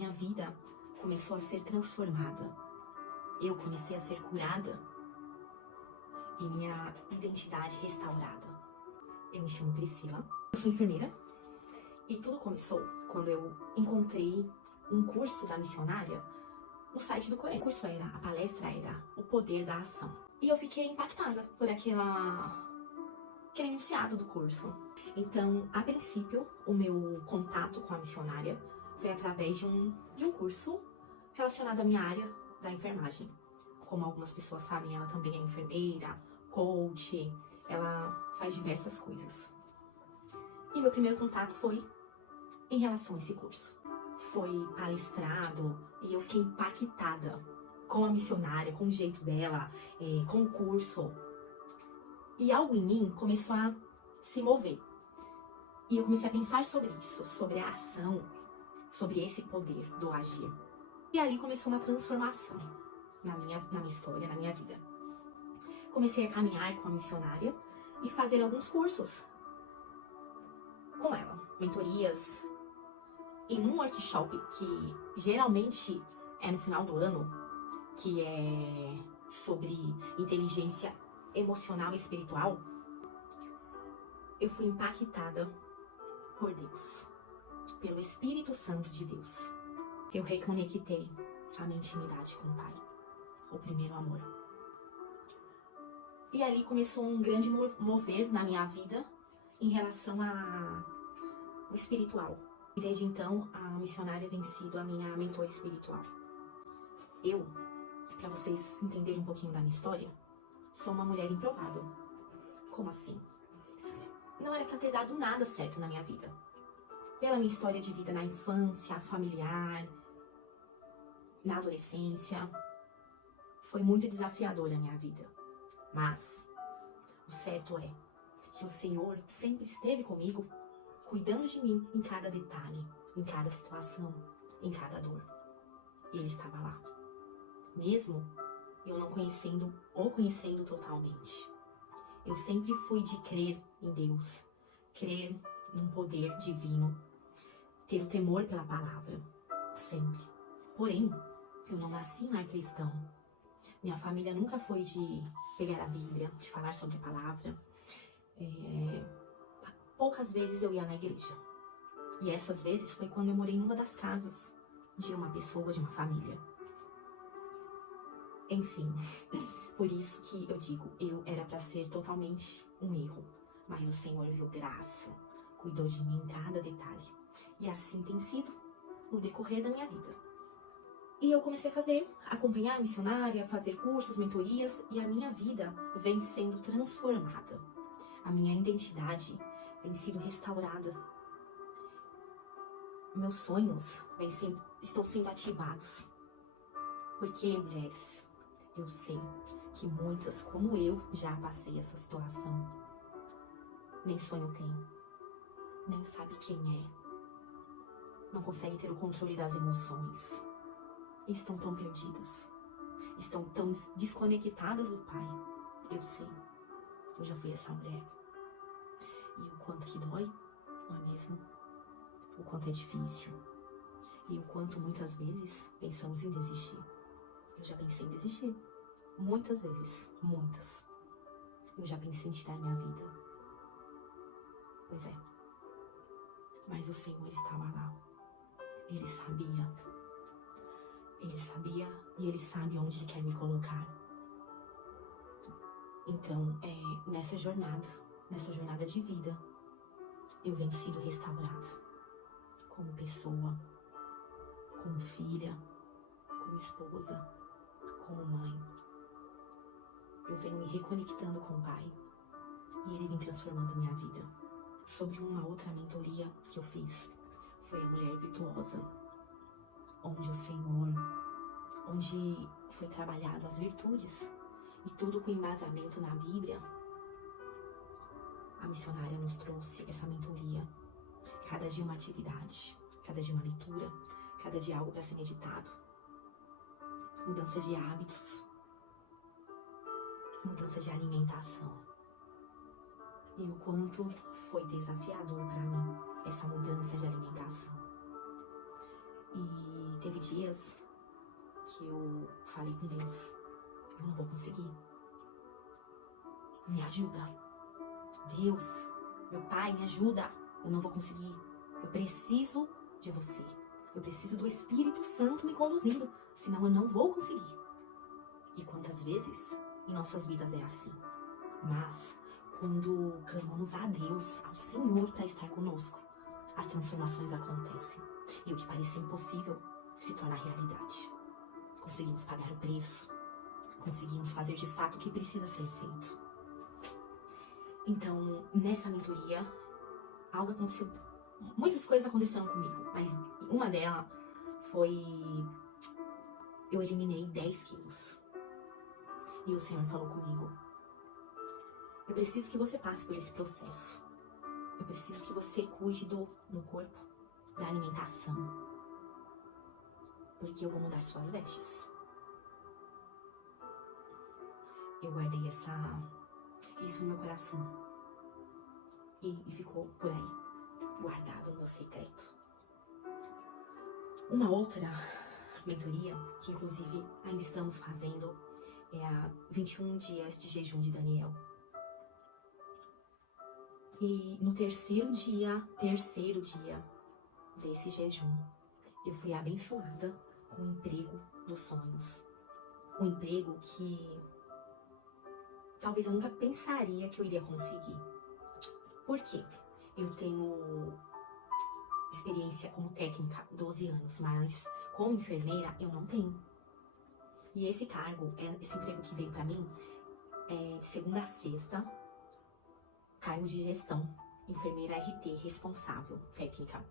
minha vida começou a ser transformada. Eu comecei a ser curada e minha identidade restaurada. Eu me chamo Priscila, eu sou enfermeira e tudo começou quando eu encontrei um curso da missionária no site do Coreia. O curso a palestra era O Poder da Ação. E eu fiquei impactada por aquele enunciado do curso. Então, a princípio, o meu contato com a missionária foi através de um curso relacionado à minha área da enfermagem. Como algumas pessoas sabem, ela também é enfermeira, coach, ela faz diversas coisas. E meu primeiro contato foi em relação a esse curso. Foi palestrado e eu fiquei impactada com a missionária, com o jeito dela, com o curso. E algo em mim começou a se mover. E eu comecei a pensar sobre isso, sobre a ação, sobre esse poder do agir. E ali começou uma transformação na minha história, na minha vida. Comecei a caminhar com a missionária e fazer alguns cursos com ela, mentorias. E num workshop que geralmente é no final do ano, que é sobre inteligência emocional e espiritual, eu fui impactada por Deus, pelo Espírito Santo de Deus. Eu reconectei a minha intimidade com o Pai, o primeiro amor. E ali começou um grande mover na minha vida em relação ao espiritual. E desde então, a missionária vem sido a minha mentora espiritual. Eu, para vocês entenderem um pouquinho da minha história, sou uma mulher improvável. Como assim? Não era para ter dado nada certo na minha vida. Pela minha história de vida na infância, familiar, na adolescência, foi muito desafiadora a minha vida. Mas o certo é que o Senhor sempre esteve comigo, cuidando de mim em cada detalhe, em cada situação, em cada dor. E Ele estava lá, mesmo eu não conhecendo ou conhecendo totalmente. Eu sempre fui de crer em Deus, crer num poder divino, ter o temor pela palavra, sempre. Porém, eu não nasci em lar cristão. Minha família nunca foi de pegar a Bíblia, de falar sobre a palavra. Poucas vezes eu ia na igreja. E essas vezes foi quando eu morei numa das casas de uma pessoa, de uma família. Enfim, por isso que eu digo, eu era para ser totalmente um erro. Mas o Senhor viu graça, cuidou de mim em cada detalhe. E assim tem sido no decorrer da minha vida. E eu comecei a acompanhar a missionária, fazer cursos, mentorias, e a minha vida vem sendo transformada. A minha identidade vem sendo restaurada. Meus sonhos estão sendo ativados. Porque, mulheres, eu sei que muitas, como eu, já passei essa situação. Nem sonho tem, nem sabe quem é. Não consegue ter o controle das emoções. Estão tão perdidas, estão tão desconectadas do Pai. Eu sei, eu já fui essa mulher. E o quanto que dói, não é mesmo? O quanto é difícil. E o quanto muitas vezes pensamos em desistir. Eu já pensei em desistir. Muitas vezes, muitas. Eu já pensei em tirar minha vida. Pois é. Mas o Senhor estava lá. Ele sabia. Ele sabia e Ele sabe onde Ele quer me colocar. Então, nessa jornada de vida, eu venho sido restaurada. Como pessoa, como filha, como esposa, como mãe. Eu venho me reconectando com o Pai e Ele vem transformando minha vida. Sobre uma outra mentoria que eu fiz, foi a Mulher Virtuosa, onde foi trabalhado as virtudes e tudo com embasamento na Bíblia. A missionária nos trouxe essa mentoria. Cada dia uma atividade, cada dia uma leitura, cada dia algo para ser meditado. Mudança de hábitos, mudança de alimentação. E o quanto foi desafiador para mim essa mudança de alimentação. E teve dias que eu falei com Deus, eu não vou conseguir. Me ajuda. Deus, meu Pai, me ajuda. Eu não vou conseguir. Eu preciso de você. Eu preciso do Espírito Santo me conduzindo, senão eu não vou conseguir. E quantas vezes em nossas vidas é assim? Mas quando clamamos a Deus, ao Senhor, para estar conosco, as transformações acontecem. E o que parecia impossível se torna realidade. Conseguimos pagar o preço. Conseguimos fazer de fato o que precisa ser feito. Então, nessa mentoria, algo aconteceu. Muitas coisas aconteceram comigo, mas uma delas foi... eu eliminei 10 quilos. E o Senhor falou comigo: eu preciso que você passe por esse processo. Eu preciso que você cuide do corpo, da alimentação. Porque eu vou mudar suas vestes. Eu guardei isso no meu coração. E ficou por aí, guardado no meu secreto. Uma outra mentoria, que inclusive ainda estamos fazendo, é a 21 dias de jejum de Daniel. E no terceiro dia desse jejum, eu fui abençoada com o emprego dos sonhos. Um emprego que talvez eu nunca pensaria que eu iria conseguir. Por quê? Eu tenho experiência como técnica, 12 anos, mas como enfermeira eu não tenho. E esse cargo, esse emprego que veio pra mim, é de segunda a sexta, cargo de gestão, enfermeira RT, responsável, técnica.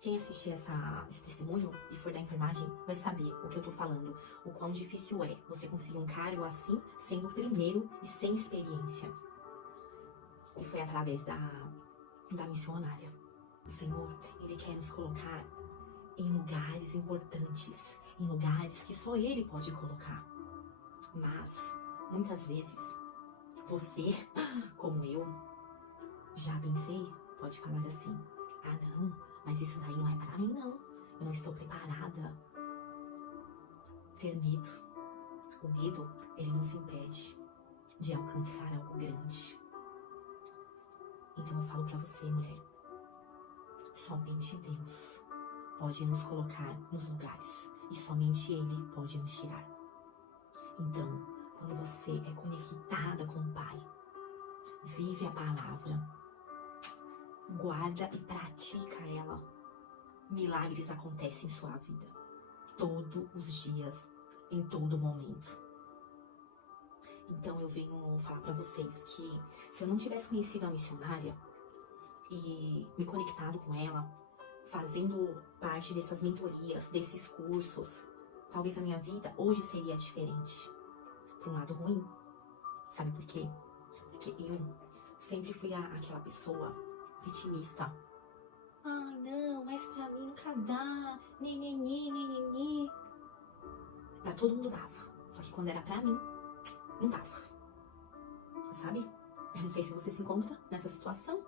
Quem assistir esse testemunho e for da enfermagem vai saber o que eu tô falando, o quão difícil é você conseguir um cargo assim, sendo o primeiro e sem experiência. E foi através da missionária. O Senhor, Ele quer nos colocar em lugares importantes, em lugares que só Ele pode colocar. Mas, muitas vezes, você, como eu, já pensei, pode falar assim: ah não, mas isso daí não é para mim não, eu não estou preparada. Ter medo, o medo, ele nos impede de alcançar algo grande. Então eu falo para você, mulher, somente Deus pode nos colocar nos lugares e somente Ele pode nos tirar. Então, quando você é conectada com o Pai, vive a palavra, guarda e pratica ela, milagres acontecem em sua vida, todos os dias, em todo momento. Então eu venho falar pra vocês que se eu não tivesse conhecido a missionária e me conectado com ela, fazendo parte dessas mentorias, desses cursos, talvez a minha vida hoje seria diferente. Por um lado ruim, sabe por quê? Porque eu sempre fui aquela pessoa vitimista. Ai não, mas pra mim nunca dá, nem. Pra todo mundo dava, só que quando era pra mim, não dava, sabe? Eu não sei se você se encontra nessa situação.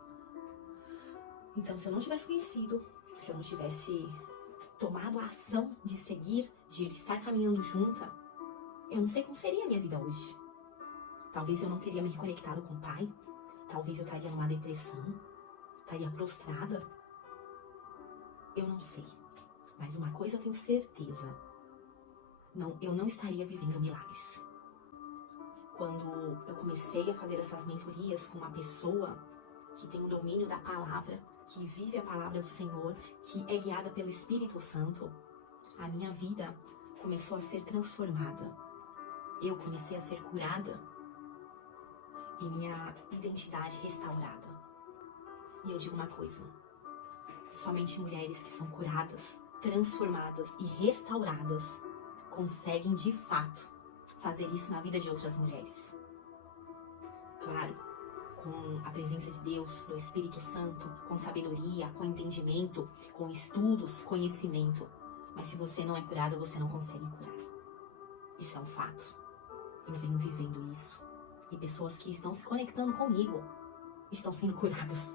Então, se eu não tivesse conhecido, se eu não tivesse tomado a ação de seguir, de estar caminhando junta, eu não sei como seria a minha vida hoje. Talvez eu não teria me reconectado com o Pai, talvez eu estaria numa depressão, estaria prostrada. Eu não sei, mas uma coisa eu tenho certeza, eu não estaria vivendo milagres. Quando eu comecei a fazer essas mentorias com uma pessoa que tem o domínio da palavra, que vive a palavra do Senhor, que é guiada pelo Espírito Santo, a minha vida começou a ser transformada. Eu comecei a ser curada e minha identidade restaurada. E eu digo uma coisa: somente mulheres que são curadas, transformadas e restauradas conseguem de fato fazer isso na vida de outras mulheres. Claro, com a presença de Deus, do Espírito Santo, com sabedoria, com entendimento, com estudos, conhecimento. Mas se você não é curado, você não consegue curar. Isso é um fato. Eu venho vivendo isso. E pessoas que estão se conectando comigo estão sendo curadas.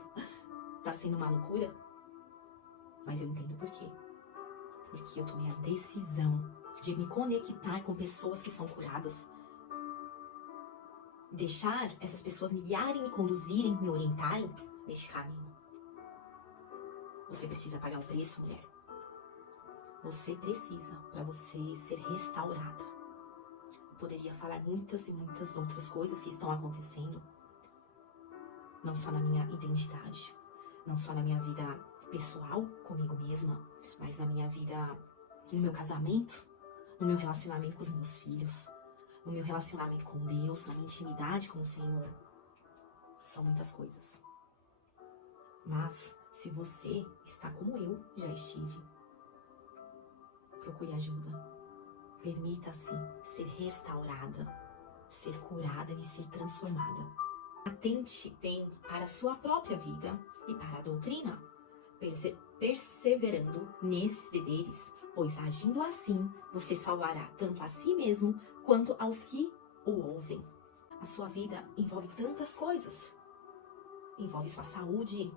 Tá sendo uma loucura? Mas eu entendo por quê. Porque eu tomei a decisão de me conectar com pessoas que são curadas. Deixar essas pessoas me guiarem, me conduzirem, me orientarem neste caminho. Você precisa pagar um preço, mulher. Você precisa, para você ser restaurada. Eu poderia falar muitas e muitas outras coisas que estão acontecendo. Não só na minha identidade, não só na minha vida pessoal comigo mesma, mas na minha vida, no meu casamento, no meu relacionamento com os meus filhos, no meu relacionamento com Deus, na minha intimidade com o Senhor. São muitas coisas. Mas, se você está como eu já estive, procure ajuda. Permita-se ser restaurada, ser curada e ser transformada. Atente bem para a sua própria vida e para a doutrina, perseverando nesses deveres, pois agindo assim, você salvará tanto a si mesmo quanto aos que o ouvem. A sua vida envolve tantas coisas. Envolve sua saúde,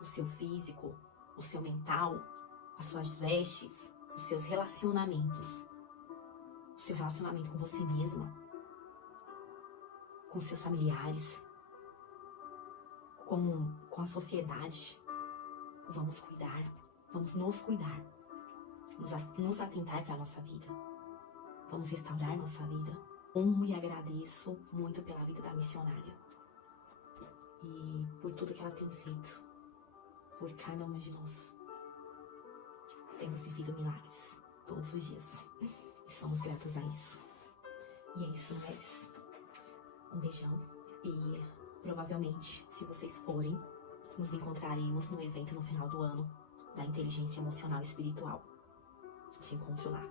o seu físico, o seu mental, as suas vestes, os seus relacionamentos, o seu relacionamento com você mesma, com seus familiares, com a sociedade. Vamos cuidar, vamos nos cuidar, nos atentar para a nossa vida, vamos restaurar nossa vida. Amo e agradeço muito pela vida da missionária e por tudo que ela tem feito por cada uma de nós. Temos vivido milagres todos os dias e somos gratas a isso. E é isso, mulheres. Um beijão e provavelmente, se vocês forem, nos encontraremos no evento no final do ano da inteligência emocional e espiritual. Te encontro lá.